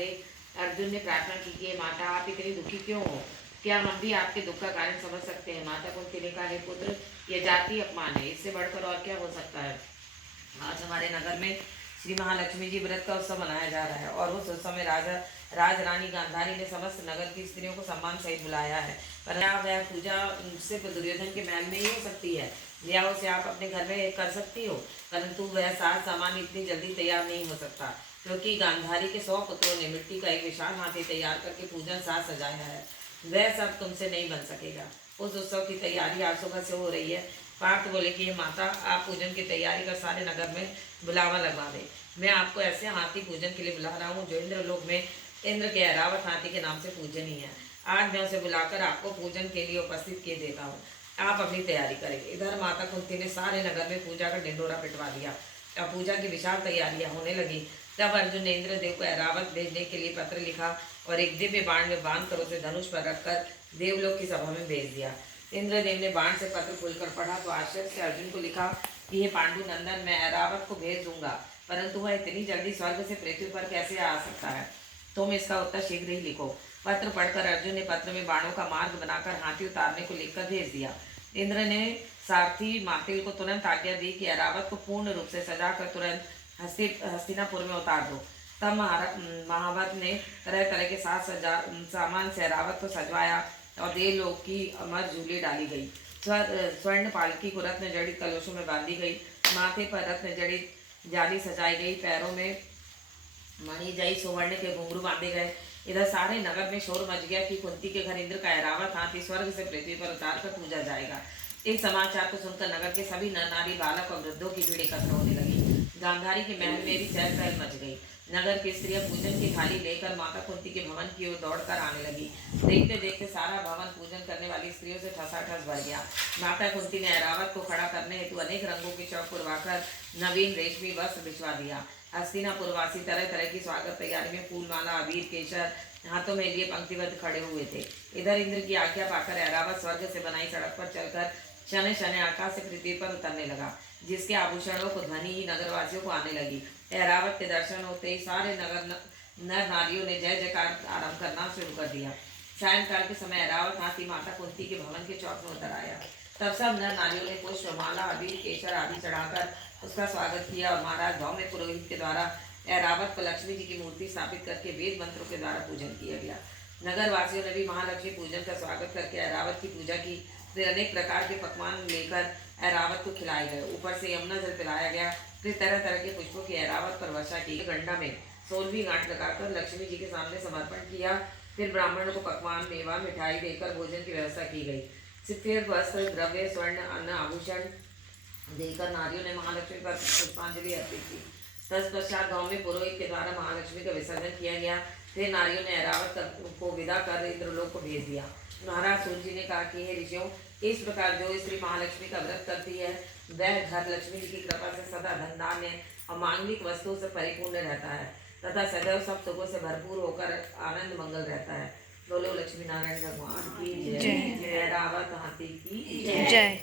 दे। अर्जुन ने प्रार्थना की कि माता आप इतनी दुखी क्यों हो, क्या हम भी आपके दुख का कारण समझ सकते हैं। माता कुंती ने कहा, हे पुत्र, यह जाति अपमान है, इससे बढ़कर और क्या हो सकता है। आज हमारे नगर में श्री महालक्ष्मी जी व्रत का उत्सव मनाया जा रहा है और उस उत्सव में राजा राजरानी गांधारी ने समस्त नगर की स्त्रियों को सम्मान सहित बुलाया है। पर वह पूजा सिर्फ दुर्योधन के महल में ही हो सकती है या उसे आप अपने घर में कर सकती हो, परंतु वह साज सामान इतनी जल्दी तैयार नहीं हो सकता, क्योंकि गांधारी के 100 पुत्रों ने मिट्टी का एक विशाल हाथी तैयार करके पूजन साज सजाया है। वह सब तुमसे नहीं बन सकेगा। उस उत्सव की तैयारी आज सुबह से हो रही है। पार्थ बोले कि ये माता, आप पूजन की तैयारी कर सारे नगर में बुलावा लगवा दे। मैं आपको ऐसे हाथी पूजन के लिए बुला रहा हूँ जो इंद्रलोक में इंद्र के ऐरावत हाथी के नाम से पूजनीय है। आज मैं उसे बुलाकर आपको पूजन के लिए उपस्थित किए देता हूँ। आप अपनी तैयारी करें। इधर माता कुंती ने सारे नगर में पूजा का ढिंडोरा पिटवा दिया। अब पूजा की विशाल तैयारियां होने लगी। तब अर्जुन ने इंद्रदेव को ऐरावत भेजने के लिए पत्र लिखा और एक दिव्य बाण में बांध कर उसे धनुष पर रखकर देवलोक की सभा में भेज दिया। इंद्रदेव ने बाण से पत्र खोलकर पढ़ा तो आश्चर्य से अर्जुन को लिखा कि हे पांडु नंदन, मैं ऐरावत को भेज दूंगा, परंतु वह इतनी जल्दी स्वर्ग से पृथ्वी पर कैसे आ सकता है। तुम इसका उत्तर शीघ्र ही लिखो। पत्र पढ़कर अर्जुन ने पत्र में बाणों का मार्ग बनाकर हाथी उतारने को लिखकर भेज दिया। इंद्र ने सारथी मातिल को तुरंत आज्ञा दी कि ऐरावत को पूर्ण रूप से सजाकर तुरंत हस्तिनापुर में उतार दो। तब महाभारत ने तरह तरह के सामान से ऐरावत को सजवाया और देवलोक की अमर झूली डाली गई। स्वर्ण पालकी को रत्न जड़ित कलशों में बांधी गई। माथे पर रत्न जड़ित जाली सजाई गई। पैरों में मणि जई सुवर्ण के घुंघरू बांधे गए। इधर सारे नगर में शोर मच गया कि कुंती के घर इंद्र का ऐरावत हाथी स्वर्ग से पृथ्वी पर उतार कर पूजा जाएगा। इस समाचार को सुनकर नगर के सभी नर नारी, बालक और वृद्धों की भीड़ एकत्र होने लगी। गांधारी के महल में भी चहल पहल मच गई। नगर की स्त्रियां पूजन की थाली लेकर माता कुंती के भवन की ओर दौड़कर आने लगी। देखते देखते सारा भवन पूजन करने वाली स्त्रियों से ठसाठस भर गया। माता कुंती ने ऐरावत को खड़ा करने हेतु अनेक रंगों के चौक पुरवाकर नवीन रेशमी वस्त्र भिजवा दिया। हस्तिनापुरवासी तरह तरह की स्वागत तैयारी में फूलमाला, अबीर, केशर हाथों में लिए पंक्तिबद्ध खड़े हुए थे। इधर इंद्र की आज्ञा पाकर ऐरावत स्वर्ग से बनाई सड़क पर चलकर शने शने आकाश से पृथ्वी पर उतरने लगा, जिसके आभूषणों को ध्वनि ही नगरवासियों को आने लगी। ऐरावत के दर्शन होते ही सारे नर नारियों ने जय जयकार आरंभ करना शुरू कर दिया। सायंकाल के समय ऐरावत हाथी माता कुंती के भवन के चौक में उतर आया। तब सब नर नारियों ने पुष्प, माला, अबीर, केशर आदि चढ़ाकर उसका स्वागत किया और महाराज भौम्य पुरोहित के द्वारा ऐरावत को लक्ष्मी जी की मूर्ति स्थापित करके वेद मंत्रों के द्वारा पूजन किया गया। नगर वासियों ने भी महालक्ष्मी पूजन का स्वागत करके ऐरावत की पूजा की। फिर अनेक प्रकार के पकवान लेकर ऐरावत को खिलाए गए। ऊपर से यमुना जल पिलाया गया। फिर तरह तरह के पुष्पों की ऐरावत पर वर्षा की। गंडा में 16वीं गांठ लगाकर लक्ष्मी जी के सामने समर्पण किया। फिर ब्राह्मणों को पकवान, मेवा, मिठाई देकर भोजन की व्यवस्था की गई। फिर वस्त्र, द्रव्य, स्वर्ण, अन्न, आभूषण देकर नारियों ने महालक्ष्मी पर पुष्पांजलि अर्पित की। तत्पश्चात गांव में पुरोहित के द्वारा महालक्ष्मी का विसर्जन किया गया। फिर नारियों ने ऐरावत को विदा कर इंद्रलोक को भेज दिया। महाराज सूर्य जी ने कहा कि हे ऋषियों, इस प्रकार जो स्त्री महालक्ष्मी का व्रत करती है वह घर लक्ष्मी जी की कृपा से सदा धन, धान्य और मांगलिक वस्तुओं से परिपूर्ण रहता है तथा सदैव सब सुखों से भरपूर होकर आनंद मंगल रहता है। बोलो लक्ष्मी नारायण भगवान की जय। जय ऐरावत हाथी की जय।